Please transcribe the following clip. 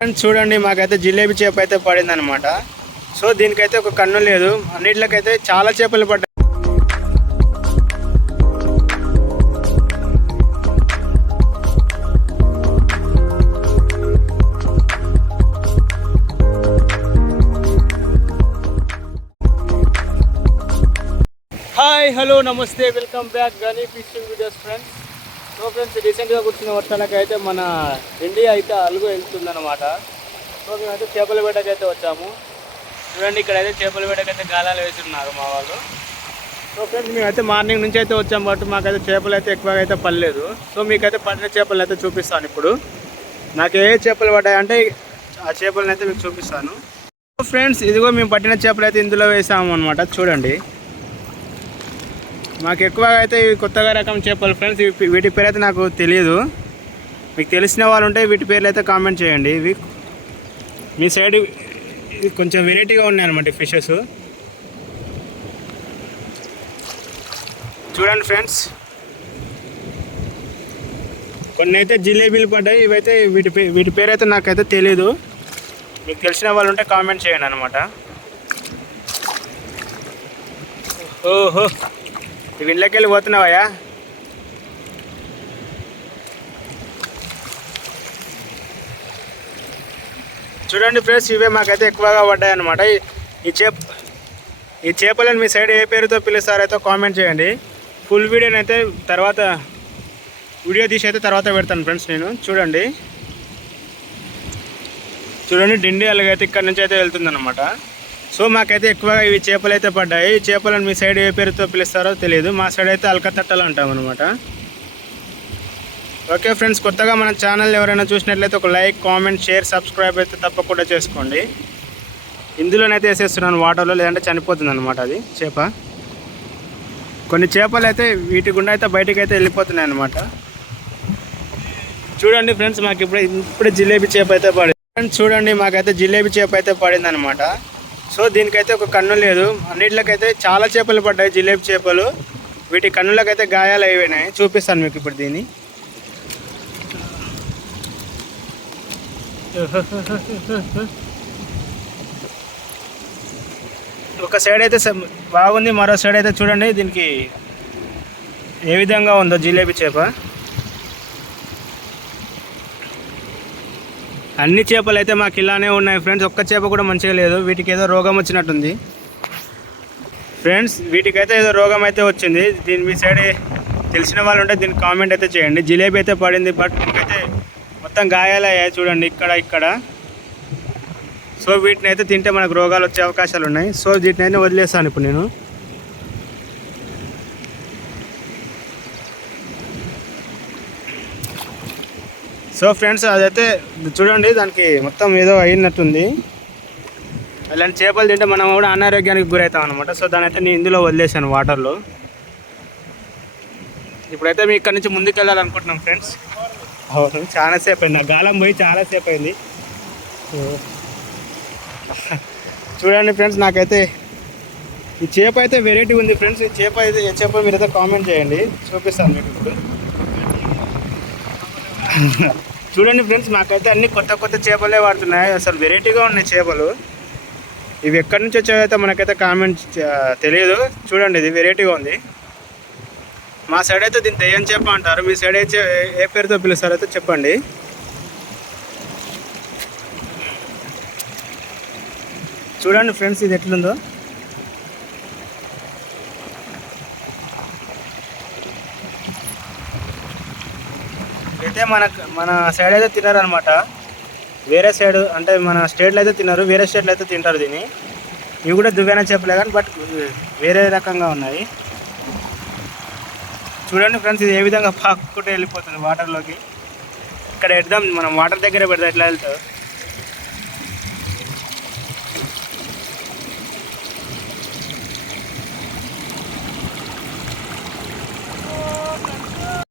చూడండి మాకైతే జిలేబీ చేప అయితే పడింది అనమాట సో దీనికైతే ఒక కన్ను లేదు. అన్నిట్లకైతే చాలా చేపలు పడ్డాయి హాయ్ హలో నమస్తే. Welcome back Gani fishing videos friends so friends రీసెంట్గా కూర్చున్న వర్షాలకు అయితే మన ఇండియా అయితే అలుగు వెళ్తుందన్నమాట. సో మేమైతే చేపల వేటకి అయితే వచ్చాము. చూడండి ఇక్కడైతే చేపల వేటకి అయితే గాలాలు వేస్తున్నారు మా వాళ్ళు. సో ఫ్రెండ్స్ మేమైతే మార్నింగ్ నుంచి అయితే వచ్చాము కాబట్టి మాకైతే చేపలు అయితే ఎక్కువగా అయితే పడలేదు. సో మీకైతే పడిన చేపలు అయితే చూపిస్తాను ఇప్పుడు. నాకు ఏ చేపలు పడ్డాయంటే ఆ చేపలను అయితే మీకు చూపిస్తాను. ఫ్రెండ్స్ ఇదిగో మేము పట్టిన చేపలు అయితే ఇందులో వేసాము అనమాట చూడండి. మాకు ఎక్కువగా అయితే ఇవి కొత్తగా రకం చేపలు ఫ్రెండ్స్ వీటి పేరు అయితే నాకు తెలియదు. మీకు తెలిసిన వాళ్ళు ఉంటే వీటి పేర్లు అయితే కామెంట్ చేయండి. ఇవి మీ సైడ్ ఇది కొంచెం వెరైటీగా ఉన్నాయి అనమాట ఫిషెస్ చూడండి ఫ్రెండ్స్ కొన్ని అయితే జిలేబీలు పడ్డాయి ఇవైతే వీటి పే వీటి పేరు అయితే నాకైతే తెలియదు మీకు తెలిసిన వాళ్ళు ఉంటే కామెంట్ చేయండి అనమాట ఓహో! ఇవి ఇంట్లోకి వెళ్ళి పోతున్నావయ్యా? చూడండి ఫ్రెండ్స్ ఇవే మాకైతే ఎక్కువగా పడ్డాయన్నమాట. ఈ చేప ఈ చేపలను మీ సైడ్ ఏ పేరుతో పిలుస్తారైతే కామెంట్ చేయండి. ఫుల్ వీడియోని అయితే తర్వాత వీడియో తీసి అయితే తర్వాత పెడతాను ఫ్రెండ్స్ నేను. చూడండి. చూడండి డిండి అలాగైతే ఇక్కడ నుంచి అయితే వెళ్తుందన్నమాట. సో మాకైతే ఎక్కువగా ఇవి చేపలు అయితే పడ్డాయి. ఈ చేపలను మీ సైడ్ ఏ పేరుతో పిలుస్తారో తెలియదు. మా సైడ్ అయితే అల్కతట్టలు అంటాం అనమాట ఓకే ఫ్రెండ్స్ కొత్తగా మన ఛానల్ ఎవరైనా చూసినట్లయితే ఒక లైక్ కామెంట్ షేర్ సబ్స్క్రైబ్ అయితే తప్పకుండా చేసుకోండి. ఇందులోనైతే వేసేస్తున్నాను వాటర్లో లేదంటే చనిపోతుంది అనమాట అది చేప. కొన్ని చేపలు అయితే వీటి గుండా అయితే బయటికి అయితే వెళ్ళిపోతున్నాయి అనమాట చూడండి ఫ్రెండ్స్ మాకు ఇప్పుడు ఇప్పుడే జిలేబీ చేప అయితే పడింది. ఫ్రెండ్స్ చూడండి మాకైతే జిలేబీ చేప అయితే పడింది అనమాట సో దీనికైతే ఒక కన్ను లేదు. అన్నిట్లకైతే చాలా చేపలు పడ్డాయి జిలేబీ చేపలు. వీటి కన్నులకైతే గాయాలు అయిపోయినాయి. చూపిస్తాను మీకు ఇప్పుడు దీన్ని. ఒక సైడ్ అయితే స- బాగుంది. మరో సైడ్ అయితే చూడండి. దీనికి ఏ విధంగా ఉందో జిలేబీ చేప. అన్ని చేపలు అయితే మాకు ఇలానే ఉన్నాయి ఫ్రెండ్స్. ఒక్క చేప కూడా మంచిగా లేదు. వీటికి ఏదో రోగం వచ్చినట్టుంది. ఫ్రెండ్స్ వీటికైతే ఏదో రోగం అయితే వచ్చింది. దీని మీ సైడ్ తెలిసిన వాళ్ళు ఉంటే దీనికి కామెంట్ అయితే చేయండి. జిలేబీ అయితే పడింది బట్ దీనికైతే మొత్తం గాయాలయ్యాయి. చూడండి ఇక్కడ ఇక్కడ. సో వీటిని అయితే తింటే మనకు రోగాలు వచ్చే అవకాశాలు ఉన్నాయి. సో వీటిని అయితే వదిలేస్తాను ఇప్పుడు నేను. సో ఫ్రెండ్స్ అదైతే చూడండి దానికి మొత్తం ఏదో అయినట్టుంది. అలాంటి చేపలు తింటే మనం కూడా అనారోగ్యానికి గురవుతాం అనమాట సో దాని అయితే నేను ఇందులో వదిలేసాను వాటర్లో. ఇప్పుడైతే మీ ఇక్కడ నుంచి ముందుకు వెళ్ళాలనుకుంటున్నాం ఫ్రెండ్స్. అవును చాలాసేపు అయింది నా గాలం పోయి చాలాసేపు అయింది చూడండి ఫ్రెండ్స్ నాకైతే ఈ చేప అయితే వెరైటీ ఉంది ఫ్రెండ్స్. ఈ చేప అయితే ఏ చేప మీరైతే కామెంట్ చేయండి. చూపిస్తాను మీకు ఇప్పుడు. చూడండి ఫ్రెండ్స్ మాకైతే అన్ని కొత్త కొత్త చేపలే వాడుతున్నాయి. అసలు వెరైటీగా ఉన్నాయి చేపలు. ఇవి ఎక్కడి నుంచి వచ్చాయైతే మనకైతే కామెంట్ తెలియదు చూడండి ఇది వెరైటీగా ఉంది. మా సైడ్ అయితే దీన్ని దెయ్యం చేప అంటారు. మీ సైడ్ అయితే ఏ- ఏ పేరుతో పిలుస్తారో అయితే చెప్పండి. చూడండి ఫ్రెండ్స్ ఇది ఎట్లుందో. అయితే మన మన సైడ్ అయితే తినరు అనమాట వేరే సైడ్ అంటే మన స్టేట్లో అయితే తినరు వేరే స్టేట్లో అయితే తింటారు దీన్ని. ఇవి కూడా దువ్వెన చెప్పలే కానీ బట్ వేరే రకంగా ఉన్నాయి. చూడండి ఫ్రెండ్స్ ఇది ఏ విధంగా పాక్కుంటూ వెళ్ళిపోతుంది వాటర్లోకి ఇక్కడ పెడదాం మనం వాటర్ దగ్గర పెడదాం ఎట్లా వెళ్తావు?